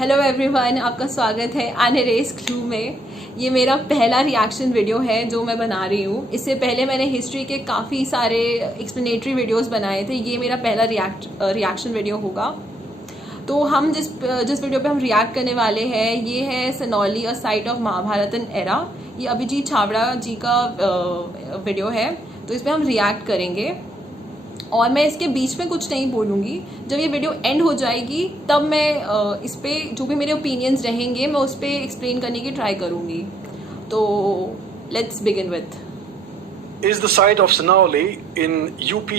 Hello everyone, आपका स्वागत है आने रेस क्लू में। ये मेरा पहला रिएक्शन वीडियो है जो मैं बना रही हूँ। इससे पहले मैंने हिस्ट्री के काफ़ी सारे एक्सप्लेनेटरी वीडियोस बनाए थे। ये मेरा पहला रिएक्शन वीडियो होगा। तो हम जिस वीडियो पे हम रिएक्ट करने वाले हैं ये है सनौली अ साइट ऑफ महाभारतन एरा। ये अभिजीत छाबड़ा जी का वीडियो है, तो इस पर हम रिएक्ट करेंगे और मैं इसके बीच में कुछ नहीं बोलूँगी। जब ये वीडियो एंड हो जाएगी तब मैं इस पर जो भी मेरे ओपिनियंस रहेंगे मैं उस पर एक्सप्लेन करने की ट्राई करूँगी। तो let's begin with Is the site of Sanauli in UP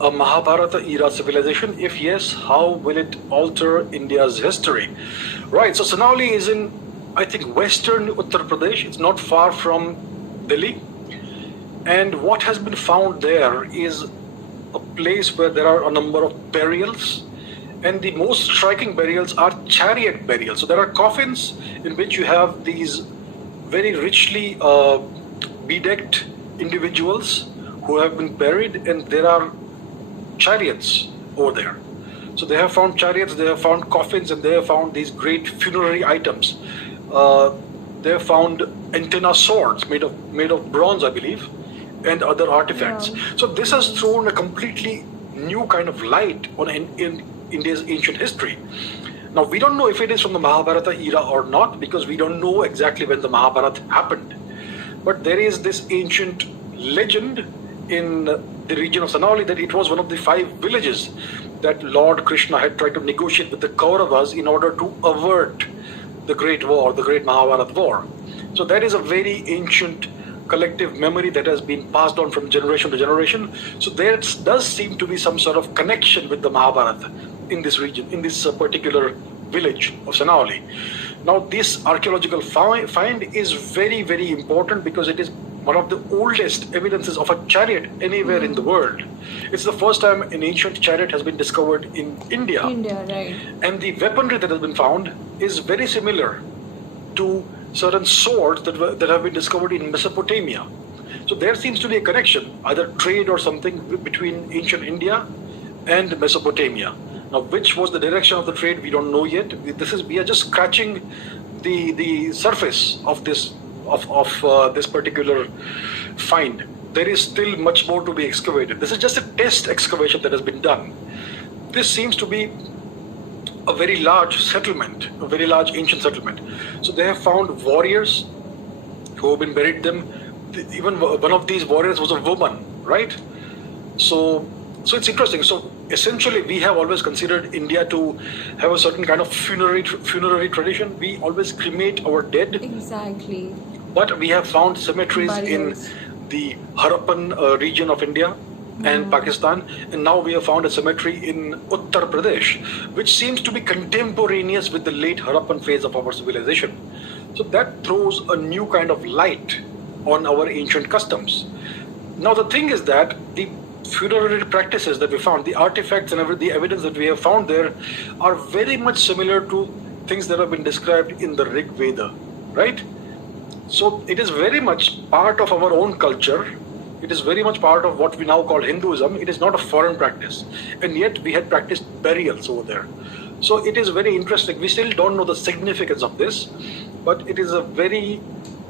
a Mahabharata era civilization? If yes, how will it alter India's history? Right, so Sanauli is in, I think, western Uttar Pradesh. It's not far from Delhi. And what has been found there is a place where there are a number of burials. And the most striking burials are chariot burials. So there are coffins in which you have these very richly bedecked individuals who have been buried, and there are chariots over there. So they have found chariots, they have found coffins, and they have found these great funerary items. They have found antenna swords made of bronze, I believe, and other artifacts. Yeah. So this has thrown a completely new kind of light on in India's ancient history. Now we don't know if it is from the Mahabharata era or not, because we don't know exactly when the Mahabharata happened. But there is this ancient legend in the region of Sanauli that it was one of the 5 villages that Lord Krishna had tried to negotiate with the Kauravas in order to avert the great war, the great Mahabharata war. So that is a very ancient collective memory that has been passed on from generation to generation. So there does seem to be some sort of connection with the Mahabharata in this region, in this particular village of Sanauli. Now this archaeological find is very, very important because it is one of the oldest evidences of a chariot anywhere in the world. It's the first time an ancient chariot has been discovered in India. right. And the weaponry that has been found is very similar to certain swords that have been discovered in Mesopotamia. So there seems to be a connection, either trade or something, between ancient India and Mesopotamia. Now, which was the direction of the trade, we don't know yet. We are just scratching the surface of this particular find. There is still much more to be excavated. This is just a test excavation that has been done. This seems to be a very large settlement, a very large ancient settlement. So they have found warriors who have been buried them. Even one of these warriors was a woman, right? So it's interesting. So essentially, we have always considered India to have a certain kind of funerary tradition. We always cremate our dead. Exactly. But we have found cemeteries Burials. in the Harappan region of India and Pakistan, and now we have found a cemetery in Uttar Pradesh, which seems to be contemporaneous with the late Harappan phase of our civilization. So that throws a new kind of light on our ancient customs. Now the thing is that the funerary practices that we found, the artifacts and the evidence that we have found there are very much similar to things that have been described in the Rig Veda, right? So it is very much part of our own culture. It is very much part of what we now call Hinduism. It is not a foreign practice. And yet we had practiced burials over there. So it is very interesting. We still don't know the significance of this, but it is a very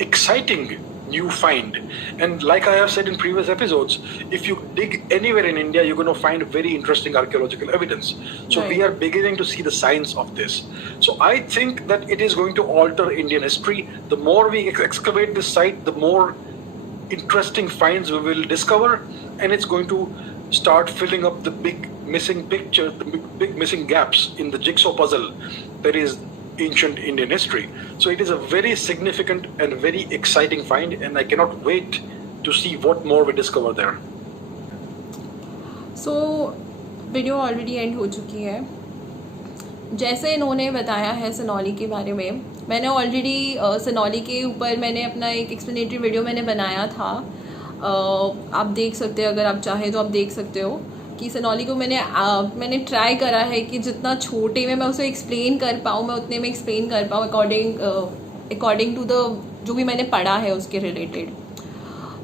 exciting new find. And like I have said in previous episodes, if you dig anywhere in India, you're going to find very interesting archaeological evidence. So Right. we are beginning to see the signs of this. So I think that it is going to alter Indian history. The more we excavate this site, the more interesting finds we will discover, and it's going to start filling up the big missing picture, the big missing gaps in the jigsaw puzzle that is ancient Indian history. So it is a very significant and very exciting find, and I cannot wait to see what more we discover there. So video already and हो चुकी है। जैसे इन्होंने बताया है सनौली के बारे में, मैंने ऑलरेडी सनौली के ऊपर मैंने अपना एक एक्सप्लेनेटरी वीडियो मैंने बनाया था। आप देख सकते हो, अगर आप चाहें तो आप देख सकते हो कि सनौली को मैंने ट्राई करा है कि जितना छोटे में मैं उसे एक्सप्लेन कर पाऊँ मैं उतने में एक्सप्लेन कर पाऊँ अकॉर्डिंग टू द जो भी मैंने पढ़ा है उसके रिलेटेड।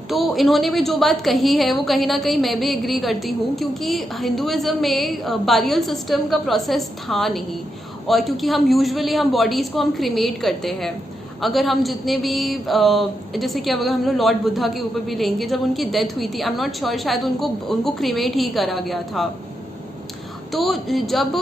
तो इन्होंने भी जो बात कही है वो कहीं ना कहीं मैं भी एग्री करती हूँ, क्योंकि हिंदुज़म में बैरियल सिस्टम का प्रोसेस था नहीं, और क्योंकि हम यूजुअली हम बॉडीज़ को हम क्रिमेट करते हैं। अगर हम जितने भी जैसे कि अगर हम लोग लॉर्ड बुद्धा के ऊपर भी लेंगे, जब उनकी डेथ हुई थी, आई एम नॉट श्योर, शायद उनको क्रिमेट ही करा गया था। तो जब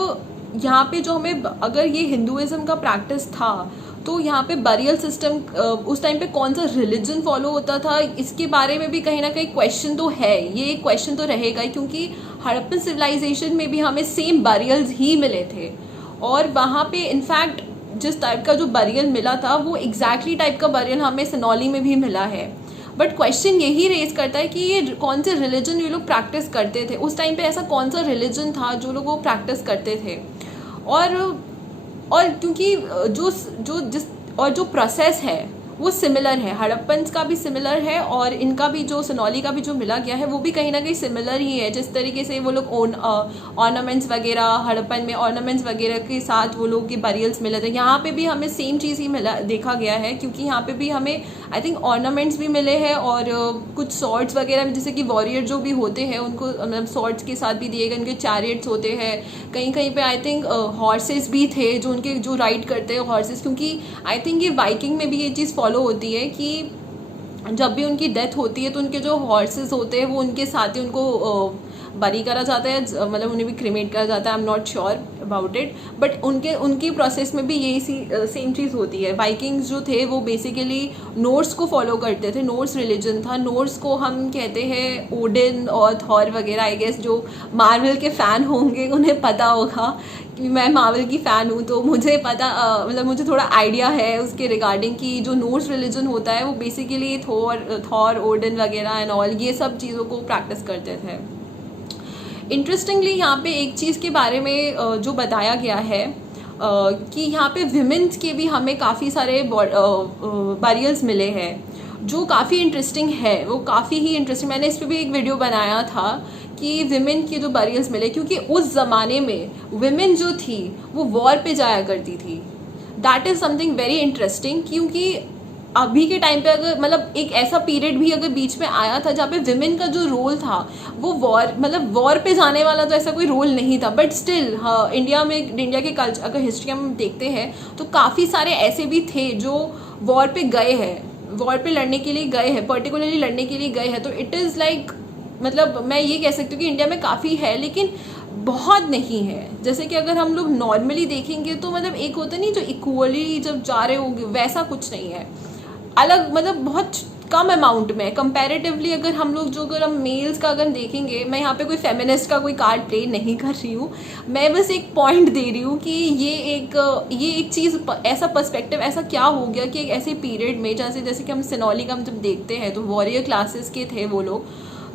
यहाँ पे जो हमें, अगर ये हिंदुइज्म का प्रैक्टिस था, तो यहाँ पे बरियल सिस्टम उस टाइम पे कौन सा रिलीजन फॉलो होता था, इसके बारे में भी कहीं ना कहीं क्वेश्चन तो है। ये एक क्वेश्चन तो रहेगा, क्योंकि हड़प्पन सिविलाइजेशन में भी हमें सेम बरियल्स ही मिले थे, और वहाँ पे इनफैक्ट जिस टाइप का जो बरियल मिला था वो एग्जैक्टली टाइप का बरियल हमें सनौली में भी मिला है। बट क्वेश्चन यही रेज करता है कि ये कौन से रिलीजन ये लोग प्रैक्टिस करते थे उस टाइम पे, ऐसा कौन सा रिलीजन था जो लोग वो प्रैक्टिस करते थे। और क्योंकि जो प्रोसेस है वो सिमिलर है, हड़प्पन्स का भी सिमिलर है, और इनका भी जो सनौली का भी जो मिला गया है वो भी कहीं ना कहीं सिमिलर ही है। जिस तरीके से वो लोग ऑर्नामेंट्स वगैरह, हड़प्पन में ऑर्नामेंट्स वगैरह के साथ वो लोग के बरियल्स मिले थे, यहाँ पे भी हमें सेम चीज़ ही मिला देखा गया है। क्योंकि यहाँ पे भी हमें आई थिंक ऑर्नामेंट्स भी मिले हैं, और कुछ सॉर्ड्स वगैरह, जैसे कि वॉरियर जो भी होते हैं उनको मतलब सॉर्ड्स के साथ भी दिए गए, उनके चैरियट्स होते हैं। कहीं कहीं पे आई थिंक हॉर्सेस भी थे जो उनके जो राइड करते हैं हॉर्सेस, क्योंकि आई थिंक ये वाइकिंग में भी ये चीज़ फॉलो होती है कि जब भी उनकी डेथ होती है तो उनके जो हॉर्सेस होते हैं वो उनके साथ ही उनको बरी करा जाता है, मतलब उन्हें भी क्रिमेट करा जाता है। I am not sure about it, but उनकी प्रोसेस में भी यही सेम चीज़ होती है। वाइकिंग्स जो थे वो बेसिकली नोर्स को फॉलो करते थे, नोर्स रिलीजन था। नोर्स को हम कहते हैं ओडिन और थॉर वगैरह। आई गेस जो मार्वल के फ़ैन होंगे उन्हें पता होगा कि मैं मार्वल की फ़ैन हूँ, तो मुझे पता मतलब मुझे थोड़ा आइडिया है उसके रिगार्डिंग कि जो नोर्स रिलीजन होता है वो बेसिकली थॉर ओडिन वगैरह एंड ऑल ये सब चीज़ों को प्रैक्टिस करते थे। इंटरेस्टिंगली यहाँ पे एक चीज़ के बारे में जो बताया गया है कि यहाँ पे विमेंस के भी हमें काफ़ी सारे बरियल्स मिले हैं, जो काफ़ी इंटरेस्टिंग है। वो काफ़ी ही इंटरेस्टिंग, मैंने इस पर भी एक वीडियो बनाया था कि विमेन के जो बरियल्स मिले, क्योंकि उस ज़माने में विमेन जो थी वो वॉर पे जाया करती थी। That is something very interesting, क्योंकि अभी के टाइम पे अगर मतलब एक ऐसा पीरियड भी अगर बीच में आया था जहाँ पे विमेन का जो रोल था वो वॉर पे जाने वाला, तो ऐसा कोई रोल नहीं था। बट स्टिल हाँ, इंडिया के कल्चर अगर हिस्ट्री हम देखते हैं तो काफ़ी सारे ऐसे भी थे जो वॉर पे गए हैं, वॉर पे लड़ने के लिए गए हैं, पर्टिकुलरली लड़ने के लिए गए हैं। तो इट इज़ लाइक मतलब मैं ये कह सकती हूँ कि इंडिया में काफ़ी है, लेकिन बहुत नहीं है। जैसे कि अगर हम लोग नॉर्मली देखेंगे तो मतलब एक होता नहीं जो इक्वली जब जा रहे होंगे, वैसा कुछ नहीं है। अलग मतलब बहुत कम अमाउंट में कंपैरेटिवली अगर हम लोग जो अगर हम मेल्स का अगर देखेंगे, मैं यहाँ पे कोई फेमिनिस्ट का कोई कार्ड प्ले नहीं कर रही हूँ, मैं बस एक पॉइंट दे रही हूँ कि ये एक चीज़, ऐसा पर्सपेक्टिव ऐसा क्या हो गया कि एक ऐसे पीरियड में जैसे कि हम सिनौली का हम जब देखते हैं तो वॉरियर क्लासेस के थे वो लोग,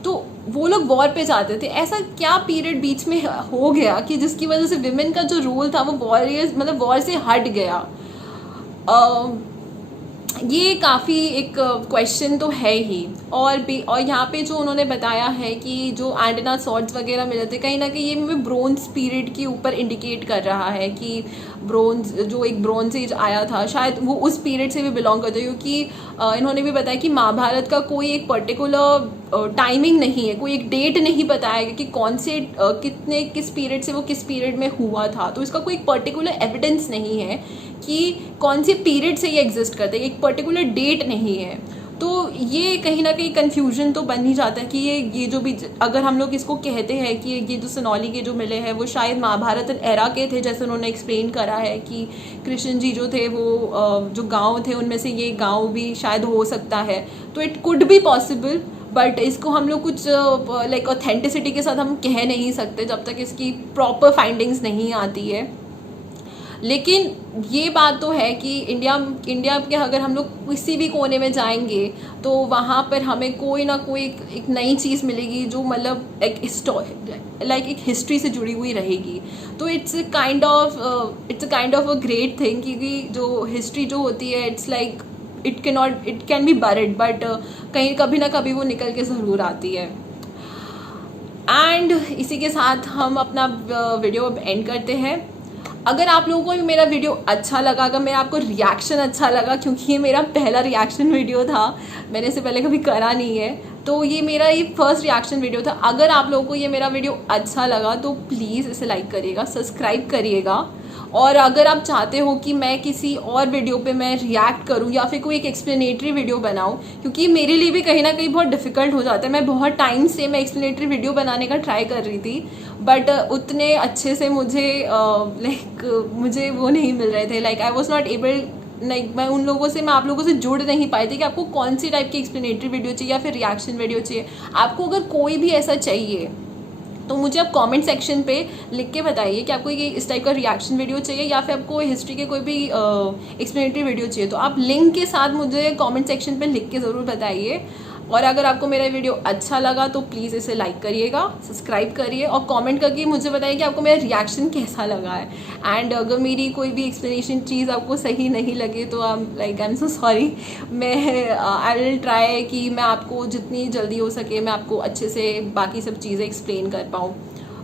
तो वो लोग वॉर पे जाते थे। ऐसा क्या पीरियड बीच में हो गया कि जिसकी वजह से विमेन का जो रोल था वो वॉरियर्स मतलब वॉर से हट गया। ये काफ़ी एक क्वेश्चन तो है ही। और यहाँ पे जो उन्होंने बताया है कि जो एंटेना सॉर्ड्स वगैरह मिले थे, कहीं ना कहीं ये हमें ब्रोंज पीरियड के ऊपर इंडिकेट कर रहा है कि ब्रोंज जो एक ब्रोंज एज आया था शायद वो उस पीरियड से भी बिलोंग करते हैं। क्योंकि इन्होंने भी बताया कि महाभारत का कोई एक पर्टिकुलर टाइमिंग नहीं है, कोई एक डेट नहीं बताया गया कि कौन से किस पीरियड से वो किस पीरियड में हुआ था। तो इसका कोई पर्टिकुलर एविडेंस नहीं है कि कौन से पीरियड से ये एग्जिस्ट करते हैं, एक पर्टिकुलर डेट नहीं है। तो ये कहीं ना कहीं कन्फ्यूजन तो बन ही जाता है कि ये जो भी अगर हम लोग इसको कहते हैं कि ये जो सनौली के जो मिले हैं वो शायद महाभारत एरा के थे, जैसे उन्होंने एक्सप्लेन करा है कि कृष्ण जी जो थे वो जो गांव थे उनमें से ये गांव भी शायद हो सकता है। तो it could be possible, but इसको हम लोग कुछ लाइक ऑथेंटिसिटी के साथ हम कह नहीं सकते जब तक इसकी प्रॉपर फाइंडिंग्स नहीं आती है। लेकिन ये बात तो है कि इंडिया के अगर हम लोग किसी भी कोने में जाएंगे तो वहाँ पर हमें कोई ना कोई एक नई चीज़ मिलेगी जो मतलब एक हिस्ट्री से जुड़ी हुई रहेगी। तो it's a kind of a great thing, क्योंकि जो हिस्ट्री जो होती है it's like it can be buried, but कहीं कभी ना कभी वो निकल के ज़रूर आती है। एंड इसी के साथ हम अपना वीडियो एंड करते हैं। अगर आप लोगों को भी मेरा वीडियो अच्छा लगा, अगर मेरा आपको रिएक्शन अच्छा लगा, क्योंकि ये मेरा पहला रिएक्शन वीडियो था, मैंने इससे पहले कभी करा नहीं है, तो ये मेरा फर्स्ट रिएक्शन वीडियो था। अगर आप लोगों को ये मेरा वीडियो अच्छा लगा तो प्लीज़ इसे लाइक करिएगा, सब्सक्राइब करिएगा और अगर आप चाहते हो कि मैं किसी और वीडियो पे मैं रिएक्ट करूं या फिर कोई एक एक्सप्लेनेटरी वीडियो बनाऊं, क्योंकि मेरे लिए भी कहीं ना कहीं बहुत डिफिकल्ट हो जाता है। मैं बहुत टाइम से मैं एक्सप्लेनेटरी वीडियो बनाने का ट्राई कर रही थी, बट उतने अच्छे से मुझे मुझे वो नहीं मिल रहे थे। Like I was not able, like मैं उन लोगों से, मैं आप लोगों से जुड़ नहीं पाई थी कि आपको कौन सी टाइप की एक्सप्लेनेटरी वीडियो चाहिए या फिर रिएक्शन वीडियो चाहिए। आपको अगर कोई भी ऐसा चाहिए तो मुझे आप कमेंट सेक्शन पे लिख के बताइए कि आपको ये इस टाइप का रिएक्शन वीडियो चाहिए या फिर आपको हिस्ट्री के कोई भी एक्सप्लेनेटरी वीडियो चाहिए। तो आप लिंक के साथ मुझे कमेंट सेक्शन पे लिख के ज़रूर बताइए। और अगर आपको मेरा वीडियो अच्छा लगा तो प्लीज़ इसे लाइक करिएगा, सब्सक्राइब करिए और कमेंट करके मुझे बताइए कि आपको मेरा रिएक्शन कैसा लगा है। एंड अगर मेरी कोई भी एक्सप्लेनेशन चीज़ आपको सही नहीं लगे तो आई एम सो सॉरी। मैं आई विल ट्राई कि मैं आपको जितनी जल्दी हो सके मैं आपको अच्छे से बाकी सब चीज़ें एक्सप्लेन कर पाऊँ।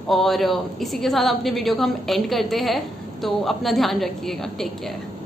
और इसी के साथ अपने वीडियो को हम एंड करते हैं। तो अपना ध्यान रखिएगा। Take care.